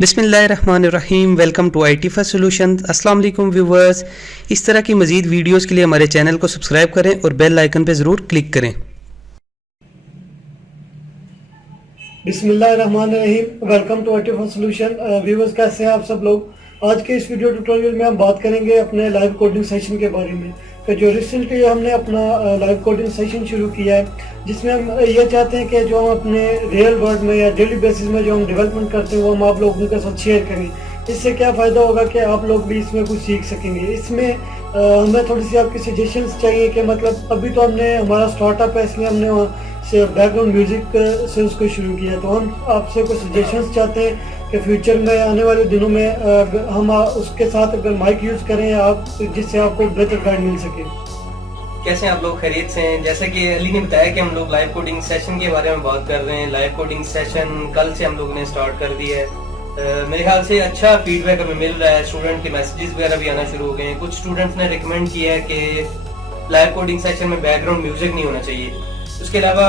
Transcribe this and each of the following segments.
बिस्मिल्लाहिर्रहमानिर्रहीम। Welcome to IT first solutions. अस्सलाम वालेकुम व्यूवर्स। इस तरह की मज़ीद वीडियोस के लिए हमारे चैनल को सब्सक्राइब करें और बेल आइकन पर ज़रूर क्लिक करें। बिस्मिल्लाहिर्रहमानिर्रहीम। Welcome to IT first solution. Viewers, कैसे हैं आप सब लोग। आज के इस वीडियो ट्यूटोरियल में हम बात करेंगे अपने लाइव कोडिंग सेशन के बारे में कि जो रिसेंटली हमने अपना लाइव कोडिंग सेशन शुरू किया है, जिसमें हम ये चाहते हैं कि जो हम अपने रियल वर्ल्ड में या डेली बेसिस में जो हम डेवलपमेंट करते हैं वो हम आप लोगों के साथ शेयर करें। इससे क्या फ़ायदा होगा कि आप लोग भी इसमें कुछ सीख सकेंगे। इसमें हमें थोड़ी सी आपकी सजेशंस चाहिए कि मतलब अभी तो हमने हमारा स्टार्टअप है, इसलिए हमने वहाँ से बैकग्राउंड म्यूज़िक से उसको शुरू किया। तो हम आपसे कुछ सजेशंस चाहते हैं कि फ्यूचर में आने वाले दिनों में हम उसके साथ अगर माइक यूज़ करें आप, जिससे आपको बेहतर गाइड मिल सके। कैसे हैं आप लोग? खैरियत से हैं? जैसा कि अली ने बताया कि हम लोग लाइव कोडिंग सेशन के बारे में बात कर रहे हैं। लाइव कोडिंग सेशन कल से हम लोगों ने स्टार्ट कर दिया है। मेरे ख्याल से अच्छा फीडबैक हमें मिल रहा है। स्टूडेंट के मैसेजेस वगैरह भी आना शुरू हो गए हैं। कुछ स्टूडेंट्स ने रिकमेंड किया है कि लाइव कोडिंग सेशन में बैकग्राउंड म्यूजिक नहीं होना चाहिए। उसके अलावा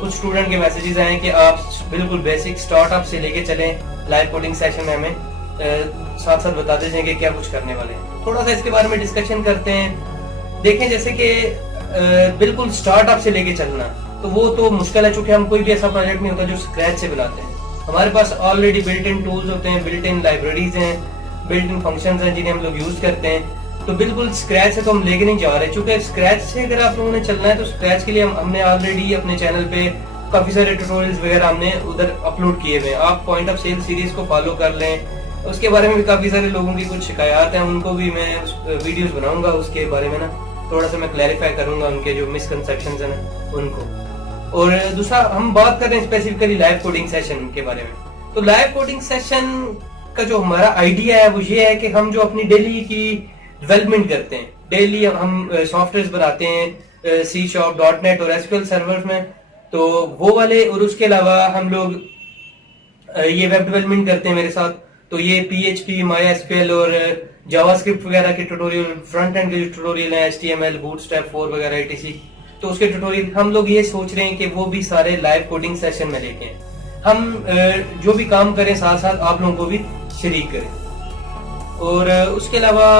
कुछ स्टूडेंट के मैसेजेस आए कि आप बिल्कुल बेसिक स्टार्टअप से लेके चलें। लाइव कोडिंग सेशन में हमें साथ साथ बता दीजिए कि क्या कुछ करने वाले हैं। थोड़ा सा इसके बारे में डिस्कशन करते हैं। देखें, जैसे कि बिल्कुल स्टार्टअप से लेके चलना तो वो तो मुश्किल है, चूंकि हम कोई भी ऐसा प्रोजेक्ट नहीं होता जो स्क्रैच से बनाते हैं। हमारे पास ऑलरेडी बिल्ट इन टूल्स होते हैं, बिल्ट इन लाइब्रेरीज हैं, बिल्ट इन फंक्शंस हैं जिन्हें हम लोग यूज करते हैं। तो बिल्कुल स्क्रैच से तो हम लेके नहीं जा रहे, चूंकि स्क्रैच से अगर आप लोगों ने चलना है तो स्क्रैच के लिए हमने ऑलरेडी अपने चैनल पे काफी सारे ट्यूटोरियल्स वगैरह हमने उधर अपलोड किए हुए हैं। आप पॉइंट ऑफ सेल सीरीज को फॉलो कर लें। उसके बारे में भी काफी सारे लोगों की कुछ शिकायत हैं, उनको भी मैं वीडियोस बनाऊंगा उसके बारे में ना, थोड़ा सा मैं क्लैरिफाई करूंगा उनके जो मिसकंसेप्शंस हैं ना उनको। और दूसरा हम बात कर रहे हैं स्पेसिफिकली लाइव कोडिंग सेशन के बारे में। तो लाइव कोडिंग सेशन का जो हमारा आइडिया है वो ये है कि हम जो अपनी डेली की डेवलपमेंट करते हैं, डेली हम सॉफ्टवेयर बनाते हैं C#, .NET और SQL सर्वर्स में, तो वो वाले, और उसके अलावा हम लोग ये वेब डेवलपमेंट करते हैं मेरे साथ। तो ये PHP, MySQL और जावास्क्रिप्ट वगैरह के ट्यूटोरियल, फ्रंट एंड के जो ट्यूटोरियल हैं, HTML, बूटस्ट्रैप 4 वगैरह etc, तो उसके ट्यूटोरियल हम लोग ये सोच रहे हैं कि वो भी सारे लाइव कोडिंग सेशन में लेके हैं। हम जो भी काम करें साथ साथ आप लोगों को भी शरीक करें। और उसके अलावा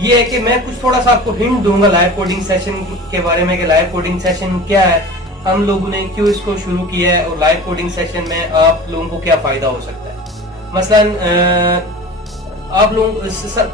ये है कि मैं कुछ थोड़ा सा आपको हिंट दूंगा लाइव कोडिंग सेशन के बारे में कि लाइव कोडिंग सेशन क्या है, हम लोगों ने क्यों इसको शुरू किया है और लाइव कोडिंग सेशन में आप लोगों को क्या फायदा हो सकता है। मसलन आप लोग,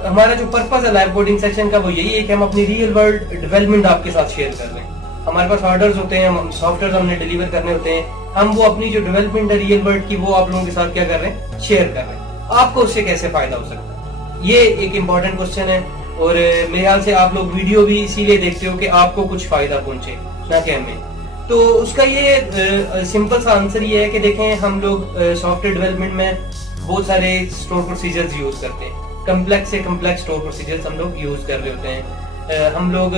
हमारा जो पर्पस है लाइव कोडिंग सेशन का वो यही है कि हम अपनी रियल वर्ल्ड डेवलपमेंट आपके साथ शेयर कर रहे हैं। हमारे पास ऑर्डर्स होते हैं, सॉफ्टवेयर हमने डिलीवर करने होते हैं, हम वो अपनी जो डेवलपमेंट है रियल वर्ल्ड की वो आप लोगों के साथ क्या कर रहे हैं, शेयर कर रहे हैं। आपको उससे कैसे फायदा हो सकता है, ये एक इम्पोर्टेंट क्वेश्चन है। और मेरे ख्याल से आप लोग वीडियो भी इसीलिए देखते हो कि आपको कुछ फायदा पहुंचे, ना कि हमें। तो उसका ये सिंपल सा आंसर ये है कि देखें, हम लोग सॉफ्टवेयर डेवलपमेंट में बहुत सारे स्टोर प्रोसीजर्स यूज करते हैं, कम्प्लेक्स से कम्प्लेक्स स्टोर प्रोसीजर्स हम लोग यूज कर रहे होते हैं। हम लोग,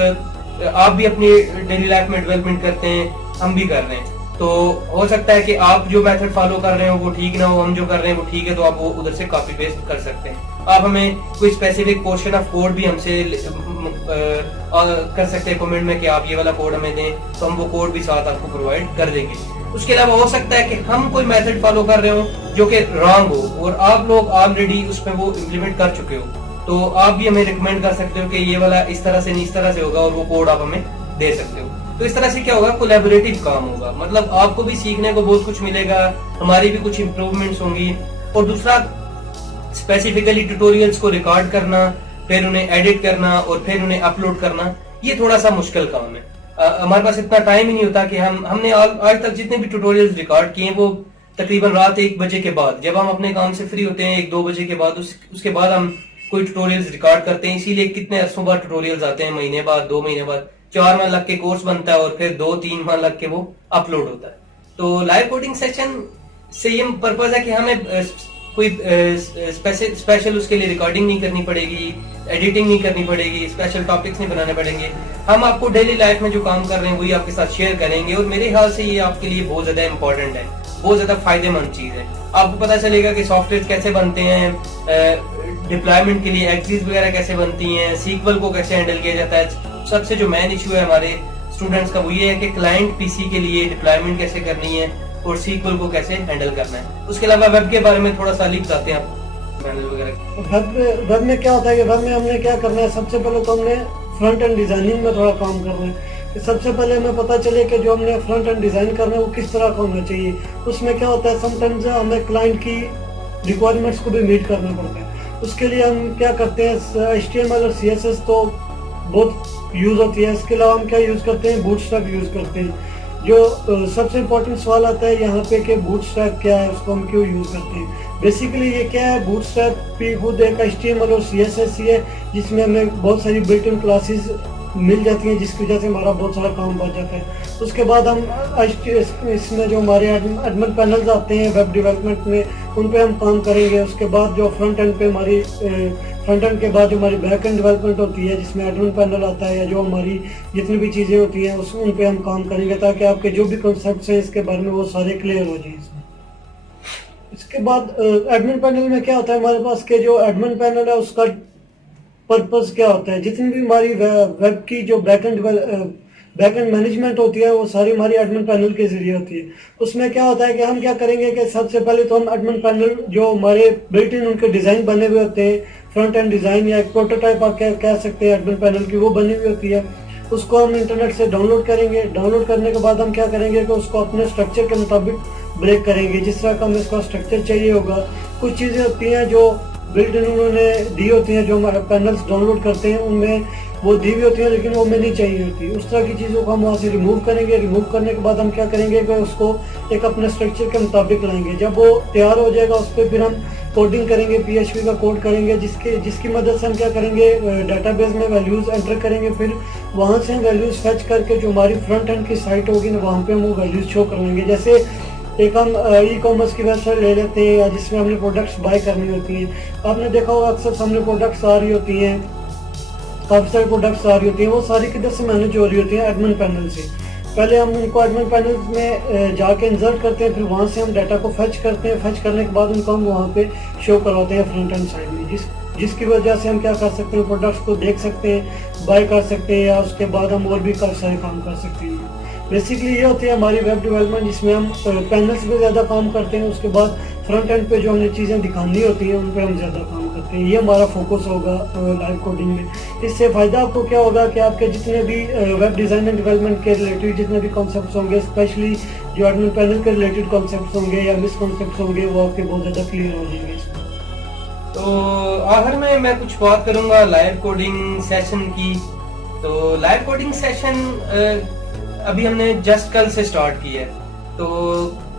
आप भी अपनी डेली लाइफ में डेवलपमेंट करते हैं, हम भी कर रहे हैं। तो हो सकता है कि आप जो मेथड फॉलो कर रहे हो वो ठीक ना हो, हम जो कर रहे हैं वो ठीक है, तो आप वो उधर से कॉपी पेस्ट कर सकते हैं। आप हमें कोई स्पेसिफिक पोर्शन ऑफ कोड भी हमसे कर सकते हैं कमेंट में कि आप ये वाला कोड हमें दें, तो हम वो कोड भी साथ आपको प्रोवाइड कर देंगे। उसके अलावा हो सकता है कि हम कोई मेथड फॉलो कर रहे हो जो कि रॉन्ग हो और आप लोग ऑलरेडी उसमें वो इम्प्लीमेंट कर चुके हो, तो आप भी हमें रिकमेंड कर सकते हो कि ये वाला इस तरह से नहीं, इस तरह से होगा, और वो कोड आप हमें दे सकते हो। तो इस तरह से क्या होगा, कोलैबोरेटिव काम होगा, मतलब आपको भी सीखने को बहुत कुछ मिलेगा, हमारी भी कुछ इंप्रूवमेंट्स होंगी। और दूसरा, स्पेसिफिकली ट्यूटोरियल्स को रिकॉर्ड करना, फिर उन्हें एडिट करना और फिर उन्हें अपलोड करना, ये थोड़ा सा मुश्किल काम है। हमारे पास इतना टाइम ही नहीं होता कि हमने आज तक जितने भी ट्यूटोरियल्स रिकॉर्ड किए वो तकरीबन रात 1 बजे के बाद, जब हम अपने काम से फ्री होते हैं 1-2 बजे के बाद, उसके बाद हम कोई ट्यूटोरियल्स रिकॉर्ड करते हैं। इसीलिए कितने अरसों बाद ट्यूटोरियल्स आते हैं, महीने बाद, 2 महीने बाद, 4 माह लग के कोर्स बनता है और फिर 2-3 माह लग के वो अपलोड होता है। तो लाइव कोडिंग सेशन से ये पर्पज है कि हमें कोई स्पेशल उसके लिए रिकॉर्डिंग नहीं करनी पड़ेगी, एडिटिंग नहीं करनी पड़ेगी, स्पेशल टॉपिक्स नहीं बनाने पड़ेंगे। हम आपको डेली लाइफ में जो काम कर रहे हैं वही आपके साथ शेयर करेंगे। और मेरे ख्याल से ये आपके लिए बहुत ज्यादा इंपॉर्टेंट है, बहुत ज्यादा फायदेमंद चीज है। आपको पता चलेगा कि सॉफ्टवेयर कैसे बनते हैं, डिप्लॉयमेंट के लिए एक्ट्रीज वगैरह कैसे बनती हैं, सीक्वल को कैसे हैंडल किया जाता है। सबसे जो मेन इशू है हमारे स्टूडेंट्स का वो ये है कि क्लाइंट पीसी के लिए डिप्लॉयमेंट कैसे करनी है, और सीक्वल को कैसे हैंडल करना है। उसके अलावा वेब के बारे में थोड़ा सा लिख बताते हैं आप, पैनल वगैरह। वेब में क्या होता है कि वेब में हमने क्या करना है, सबसे पहले तो हमने फ्रंट एंड डिजाइनिंग में थोड़ा काम करना है कि सबसे पहले हमें पता चले कि जो हमने फ्रंट एंड डिजाइन करना है वो किस तरह का होना चाहिए। उसमें क्या होता है, समटाइम्स हमें क्लाइंट की रिक्वायरमेंट्स को भी मीट करना पड़ता है। उसके लिए हम क्या करते हैं, HTML और CSS तो बहुत यूज़ होती है। इसके अलावा हम क्या यूज़ करते हैं, बूटस्ट्रैप यूज़ करते हैं। जो सबसे इम्पोर्टेंट सवाल आता है यहाँ पे कि बूटस्ट्रैप क्या है, उसको हम क्यों यूज़ करते हैं। बेसिकली ये क्या है, बूटस्ट्रैप भी खुद एक HTML और CSS ही है जिसमें हमें बहुत सारी बिल्ट इन क्लासेस मिल जाती हैं, जिसकी वजह से हमारा बहुत सारा काम बच जाता है। उसके बाद हम इसमें जो हमारे एडमिन पैनल्स आते हैं वेब डेवलपमेंट में, उन पे हम काम करेंगे। उसके बाद जो फ्रंट एंड पे हमारी फ्रंट एंड के बाद जो हमारी बैक एंड डेवलपमेंट होती है जिसमें एडमिन पैनल आता है या जो हमारी जितनी भी चीज़ें होती हैं उन पे हम काम करेंगे ताकि आपके जो भी कॉन्सेप्ट्स हैं इसके बारे में वो सारे क्लियर हो जाए। इसके बाद एडमिन पैनल में क्या होता है हमारे पास के जो एडमिन पैनल है उसका पर्पस क्या होता है। जितनी भी हमारी वेब की जो बैकएंड मैनेजमेंट होती है वो सारी हमारी एडमिन पैनल के जरिए होती है। उसमें क्या होता है कि हम क्या करेंगे कि सबसे पहले तो हम एडमिन पैनल जो हमारे बिल्ट इन उनके डिज़ाइन बने हुए होते हैं, फ्रंट एंड डिज़ाइन या एक प्रोटोटाइप आप कह सकते हैं एडमिन पैनल की, वो बनी हुई होती है। उसको हम इंटरनेट से डाउनलोड करेंगे। डाउनलोड करने के बाद हम क्या करेंगे कि उसको अपने स्ट्रक्चर के मुताबिक ब्रेक करेंगे, जिस तरह का हमें इसका स्ट्रक्चर चाहिए होगा। कुछ चीज़ें होती हैं जो बिल्ट इन उन्होंने दी होती हैं, जो हमारे पैनल्स डाउनलोड करते हैं उनमें वो दी हुई होती है लेकिन वो हमें नहीं चाहिए होती। उस तरह की चीज़ों को हम वहाँ से रिमूव करेंगे। रिमूव करने के बाद हम क्या करेंगे कि उसको एक अपने स्ट्रक्चर के मुताबिक लाएंगे। जब वो तैयार हो जाएगा उस पर फिर हम कोडिंग करेंगे, PHP का कोड करेंगे, जिसकी मदद से हम क्या करेंगे, डाटाबेस में वैल्यूज़ एंटर करेंगे। फिर वहाँ से हम वैल्यूज़ फैच करके जो हमारी फ्रंट एंड की साइट होगी ना वहाँ पर हम वो वैल्यूज़ शो करवाएंगे। जैसे एक हम ई-कॉमर्स की वेबसाइट ले लेते हैं या जिसमें हमने प्रोडक्ट्स बाय करनी होती हैं। आपने देखा होगा अक्सर सामने प्रोडक्ट्स आ रही होती हैं, काफ़ी सारी प्रोडक्ट्स आ रही होती हैं, वो सारी किधर से मैनेज हो रही होती हैं, एडमिन पैनल से। पहले हम उनको एडमिन पैनल में जाके इंसर्ट करते हैं, फिर वहाँ से हम डाटा को फैच करते हैं। फैच करने के बाद उनको हम वहाँ पे शो करवाते हैं फ्रंट एंड साइड में, जिसकी वजह से हम क्या कर सकते हैं, प्रोडक्ट्स को देख सकते हैं, बाय कर सकते हैं या उसके बाद हम और भी काफ़ी सारे काम कर सकते हैं। बेसिकली ये होती है हमारी वेब डेवलपमेंट जिसमें हम पैनल्स पे ज़्यादा काम करते हैं। उसके बाद फ्रंट एंड पे जो हमें चीज़ें दिखानी होती हैं उन पे हम ज़्यादा काम करते हैं। ये हमारा फोकस होगा लाइव कोडिंग में। इससे फ़ायदा आपको क्या होगा कि आपके जितने भी वेब डिज़ाइन एंड डेवलपमेंट के रिलेटेड जितने भी कॉन्सेप्ट्स होंगे, स्पेशली जो एडमिन पैनल के रिलेटेड कॉन्सेप्ट्स होंगे या मिसकॉन्सेप्ट्स होंगे, वो आपके बहुत ज़्यादा क्लियर हो जाएंगे। तो आखिर में मैं कुछ बात करूँगा लाइव कोडिंग सेशन की। तो लाइव कोडिंग सेशन अभी हमने जस्ट कल से स्टार्ट किया है, तो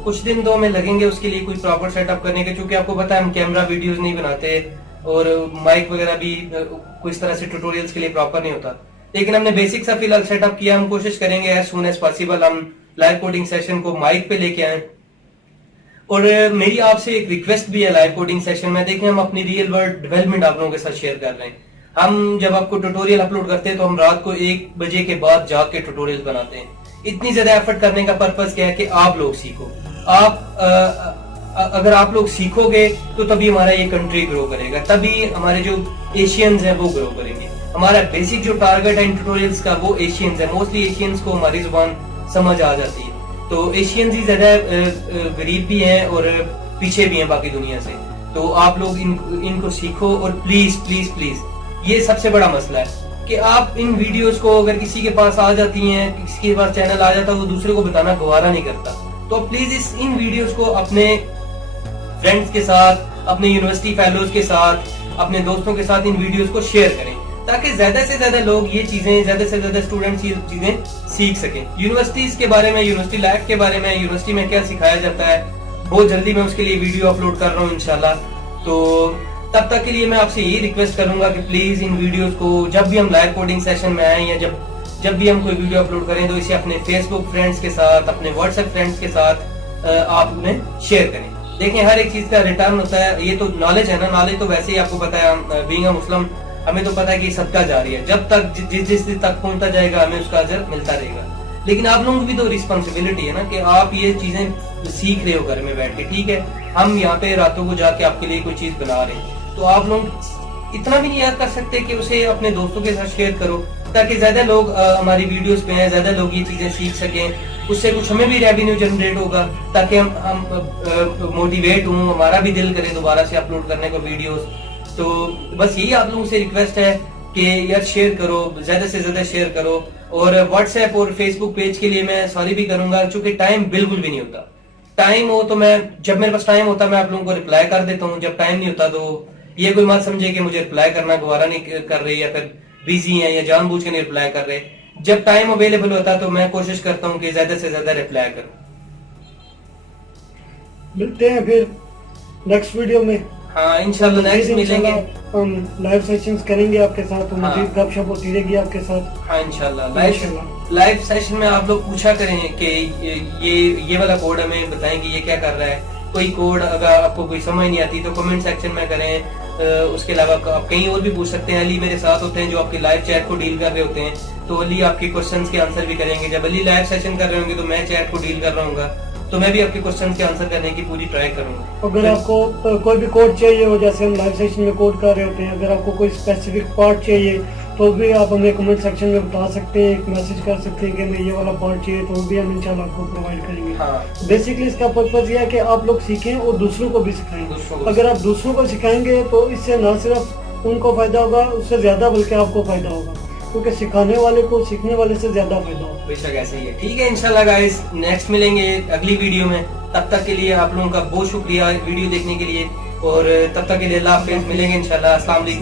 कुछ दिन तो हमें लगेंगे उसके लिए कोई प्रॉपर सेटअप करने के, क्योंकि आपको पता है हम कैमरा वीडियोस नहीं बनाते और माइक वगैरह भी कोई इस तरह से ट्यूटोरियल्स के लिए प्रॉपर नहीं होता। लेकिन हमने बेसिक सा फिलहाल सेटअप किया। हम कोशिश करेंगे एज सून एज पॉसिबल हम लाइव कोडिंग सेशन को माइक पे लेके आए। और मेरी आपसे एक रिक्वेस्ट भी है लाइव कोडिंग सेशन में, देखें हम अपनी रियल वर्ल्ड डेवलपमेंट आप लोगों के साथ शेयर कर रहे हैं। हम जब आपको ट्यूटोरियल अपलोड करते हैं तो हम रात को 1 बजे के बाद जाग के ट्यूटोरियल बनाते हैं। इतनी ज्यादा एफर्ट करने का पर्पस क्या है कि आप लोग सीखो। अगर आप लोग सीखोगे तो तभी हमारा ये कंट्री ग्रो करेगा, तभी हमारे जो एशियंस हैं वो ग्रो करेंगे। हमारा बेसिक जो टारगेट है इन ट्यूटोरियल्स का वो एशियंस है। मोस्टली एशियंस को हमारी जुबान समझ आ जाती है, तो एशियंस ही ज्यादा गरीब भी हैं और पीछे भी हैं बाकी दुनिया से। तो आप लोग इनको सीखो और प्लीज प्लीज प्लीज, ये सबसे बड़ा मसला है कि आप इन वीडियोस को अगर किसी के पास आ जाती हैं, किसी के पास चैनल आ जाता है, वो दूसरे को बताना गवारा नहीं करता। तो प्लीज इन वीडियोस को अपने फ्रेंड्स के साथ, अपने यूनिवर्सिटी फेलोज के साथ, अपने दोस्तों के साथ इन वीडियोस को शेयर करें, ताकि ज्यादा से ज्यादा लोग ये चीजें, ज्यादा से ज्यादा स्टूडेंट्स ये चीजें सीख सकें। यूनिवर्सिटीज के बारे में, यूनिवर्सिटी लाइफ के बारे में, यूनिवर्सिटी में क्या सिखाया जाता है, बहुत जल्दी मैं उसके लिए वीडियो अपलोड कर रहा हूँ इंशाल्लाह। तो तब तक के लिए मैं आपसे यही रिक्वेस्ट करूंगा कि प्लीज इन वीडियोस को जब भी हम लाइव कोडिंग सेशन में आए या जब भी हम कोई वीडियो अपलोड करें तो इसे अपने फेसबुक फ्रेंड्स के साथ, अपने व्हाट्सएप फ्रेंड्स के साथ आप उन्हें शेयर करें। देखें हर एक चीज का रिटर्न होता है। ये तो नॉलेज है ना, नॉलेज तो वैसे ही आपको पता है, बीइंग अ मुस्लिम हमें तो पता है कि सबका जारी है। जब तक जिस तक पहुंचता जाएगा हमें उसका अजर मिलता रहेगा। लेकिन आप लोगों की भी तो रिस्पॉन्सिबिलिटी है ना कि आप ये चीजें सीख रहे हो घर में बैठ के। ठीक है, हम यहाँ पे रातों को जाके आपके लिए कोई चीज बना रहे हैं, तो आप लोग इतना भी नहीं याद कर सकते कि उसे अपने दोस्तों के साथ शेयर करो, ताकि ज्यादा लोग हमारी वीडियोस पे हैं, ज्यादा लोग ये चीजें सीख सकें। उससे कुछ हमें भी रेवेन्यू जनरेट होगा, ताकि हम मोटिवेट हूँ, हमारा भी दिल करे दोबारा से अपलोड करने को वीडियोस। तो बस यही आप लोगों से रिक्वेस्ट है कि यार शेयर करो, ज्यादा से ज्यादा शेयर करो। और व्हाट्सएप और फेसबुक पेज के लिए मैं सॉरी भी करूंगा, क्योंकि टाइम बिल्कुल भी नहीं होता। टाइम हो तो मैं, जब मेरे पास टाइम होता मैं आप लोगों को रिप्लाई कर देता हूँ, जब टाइम नहीं होता तो ये कोई मत समझे कि मुझे रिप्लाई करना गवारा नहीं कर रही, या फिर बिजी है या जानबूझ के नहीं रिप्लाई कर रहे। जब टाइम अवेलेबल होता तो मैं कोशिश करता हूँ कि ज्यादा से ज्यादा रिप्लाई करूँ। मिलते हैं फिर नेक्स्ट वीडियो में। हाँ इंशाल्लाह नेक्स्ट मिलेंगे। हम लाइव सेशंस करेंगे आपके साथ, हाँ। मजीद गपशप होती रहेगी आपके साथ। हाँ इंशाल्लाह इंशाल्लाह। लाइव सेशन में आप लोग पूछा करें कि ये वाला कोड हमें बताएं कि ये क्या कर रहा है। कोई कोड अगर आपको कोई समझ नहीं आती तो कमेंट सेक्शन में करें। उसके अलावा आप कहीं और भी पूछ सकते हैं। अली मेरे साथ होते हैं जो आपके लाइव चैट को डील कर रहे होते हैं, तो अली आपके क्वेश्चंस के आंसर भी करेंगे। जब अली लाइव सेशन कर रहे होंगे तो मैं चैट को डील कर रहा हूँ, तो मैं भी आपके क्वेश्चंस के आंसर करने की पूरी ट्राई करूंगा। अगर आपको कोई भी कोड चाहिए हो, जैसे हम लाइव सेशन में कोड कर रहे होते हैं, अगर आपको कोई स्पेसिफिक पार्ट चाहिए तो भी आप हमें कमेंट सेक्शन में बता सकते हैं, एक मैसेज कर सकते हैं कि हमें ये वाला पार्ट चाहिए, तो भी हम इंशाल्लाह आपको प्रोवाइड करेंगे। हाँ। बेसिकली इसका पर्पज ये है कि आप लोग सीखें और दूसरों को भी दूसरों सिखाएं। को अगर आप दूसरों को सिखाएंगे तो इससे ना सिर्फ उनको फायदा होगा, उससे ज्यादा बल्कि आपको फायदा होगा, क्योंकि सिखाने वाले को सीखने वाले से ज्यादा फायदा होगा। बेशक ऐसे ही है। ठीक है इंशाल्लाह गाइस, नेक्स्ट मिलेंगे अगली वीडियो में। तब तक के लिए आप लोगों का बहुत शुक्रिया वीडियो देखने के लिए, और तब तक के लिए अल्लाह हाफिज़। मिलेंगे इंशाल्लाह। अस्सलाम वालेकुम।